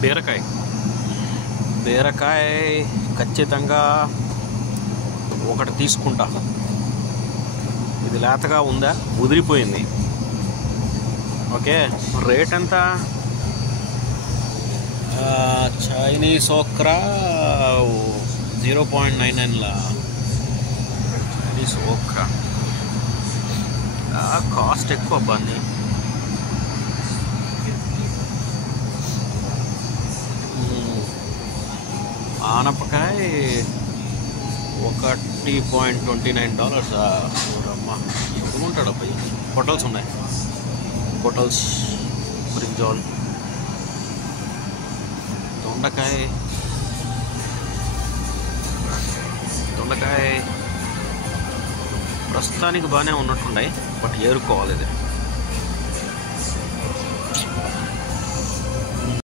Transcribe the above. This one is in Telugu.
బీరకాయ బీరకాయ ఖచ్చితంగా ఒకటి తీసుకుంటా. ఇది లేతగా ఉందా, ఉదిరిపోయింది. ఓకే, రేట్ ఎంత? చైనీస్ ఓక్రా 0.99లా. చైనీస్ ఓక్రా కాస్ట్ ఎక్కువ అబ్బాన్ని. ఆనపకాయ $1.29. అమ్మా ఎక్కువ ఉంటాడు అబ్బాయి. పొటల్స్ ఉన్నాయి, పొటల్స్, బ్రింజాల్, దొండకాయ ప్రస్తుతానికి బాగానే ఉన్నట్టున్నాయి, బట్ ఏరుకోవాలి ఇది.